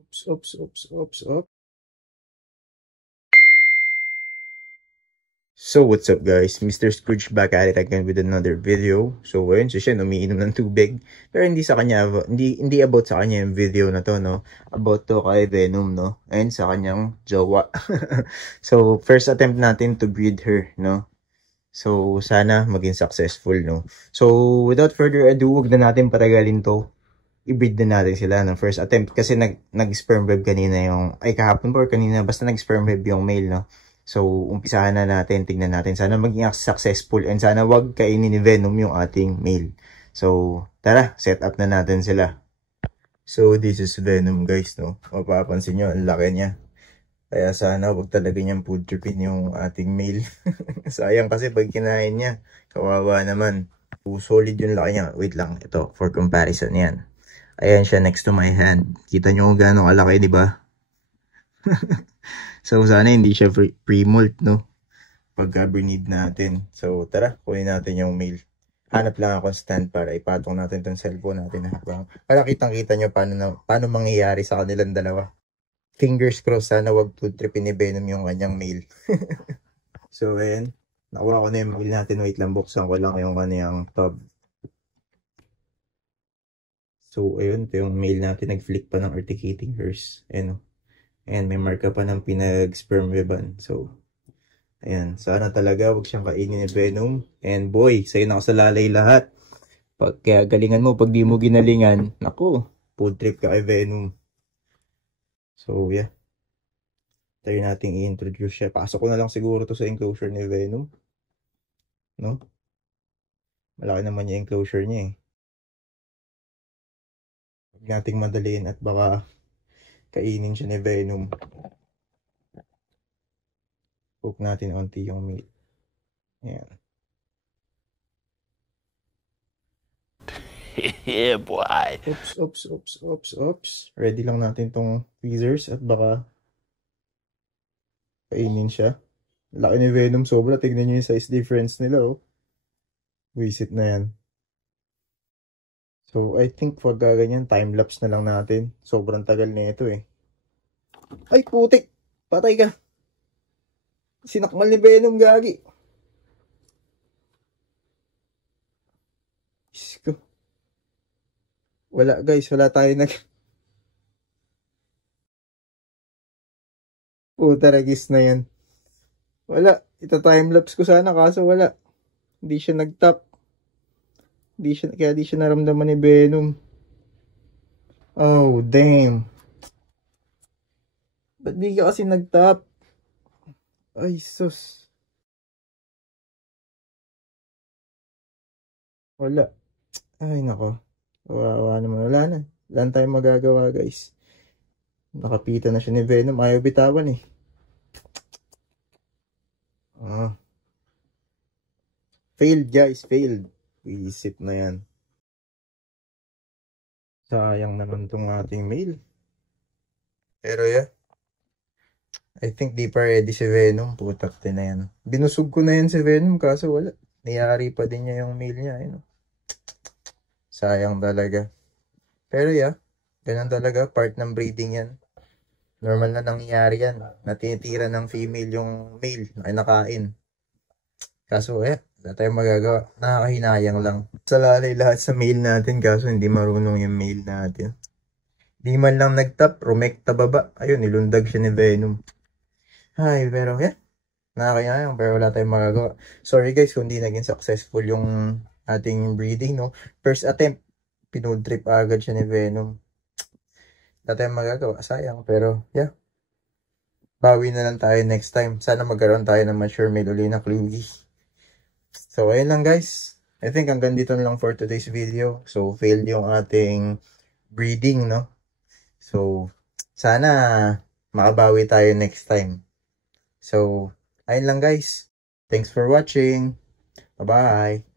Oops, oops, oops, oops, oops. So what's up guys, Mr. Scrooge back at it again with another video. So ayun, so siya umiinom ng tubig. Pero hindi sa kanya, hindi about sa kanya yung video na to, no? About to kay Venom, no? And sa kanyang jowa. So first attempt natin to breed her, no? So sana maging successful, no? So without further ado, wag na natin patagalin to. I-breed na natin sila ng first attempt kasi nag-sperm web kanina yung, ay kahapon or kanina, basta nag-sperm web yung male, no? So, umpisahan na natin, tignan natin. Sana maging successful and sana wag kainin ni Venom yung ating male. So, tara, set up na natin sila. So, this is Venom guys, no? Mapapansin nyo, ang laki niya. Kaya sana wag talaga niyang food tripin yung ating male. Sayang kasi pag kinain niya, kawawa naman. Solid yung laki niya. Wait lang, ito, for comparison yan. Ayan siya next to my hand. Kita nyo kung gano'ng kalaki, di ba? So, sana hindi siya pre-molt, no? Pagka-breed natin. So, tara, kunin natin yung male. Hanap lang ako stand para ipatong natin itong cellphone natin. Para kitang-kita nyo paano mangyayari sa kanilang dalawa. Fingers crossed, sana wag food tripin ni Venom yung kanyang male. So, ayan. Nakuha ko na yung male natin. Wait lang, buksan ko lang yung kanyang tub. So, ayun, ito yung male natin. Nag-flick pa ng urticating hairs. Ayan, and may marka pa ng pinag-sperm weban. So, ayan. Sana talaga wag siyang kainin ni Venom. And boy, sa'yo nakasalalay lahat. Kaya galingan mo, pag di mo ginalingan, naku, food trip ka kay Venom. So, yeah. Tayo nating i-introduce siya. Pasok ko na lang siguro to sa enclosure ni Venom. No? Malaki naman yung enclosure niya eh. Huwag nating madaliin at baka kainin siya ni Venom. Cook natin onti yung meat. Ayan. Yeah, boy. Oops. Ready lang natin tong tweezers at baka kainin siya. Laki ni Venom sobra. Tignan nyo yung size difference nila, oh. Visit na yan. So, I think pag ganyan, time-lapse na lang natin. Sobrang tagal na ito, eh. Ay, putik! Patay ka! Sinakmal ni Venom, gagi. Isko. Wala, guys. Wala tayo Puta, regis na yan. Wala. Ito time-lapse ko sana, kaso wala. Hindi siya nag-tap. Kaya di siya naramdaman ni Venom. Oh, damn. Ba't di ka kasi nag-tap? Ay, sus. Wala. Ay, nako. Wawa naman. Wala na. Wala na tayong magagawa, guys. Nakapita na siya ni Venom. Ayaw bitawan eh. Ah. Failed, guys. Failed. Isip na yan. Sayang naman tong ating mail. Pero yeah. I think di pa ready si Venom. Putak din na yan. Binusog ko na yan si Venom kaso wala. Niyari pa din niya yung mail niya. You know? Sayang talaga. Pero yeah. Ganun talaga. Part ng breeding yan. Normal na nangyayari yan. Natinitira ng female yung male ay nakain. Kaso wala tayong magagawa. Nakakahinayang lang. Salalay lahat sa male natin kaso hindi marunong yung male natin. Di man lang nagtap, rumekta baba. Ayun, nilundag siya ni Venom. Ay, pero nakakahinayang pero wala tayong magagawa. Sorry guys kung di naging successful yung ating breeding, no? First attempt, pinood trip agad siya ni Venom. Wala tayong magagawa, sayang. Pero yeah, bawi na lang tayo next time. Sana magkaroon tayo ng mature male uli na Klugi. So ayun lang guys, I think hanggang dito na lang for today's video. So failed yung ating breeding, no? So sana makabawi tayo next time. So ayun lang guys, thanks for watching. Bye bye.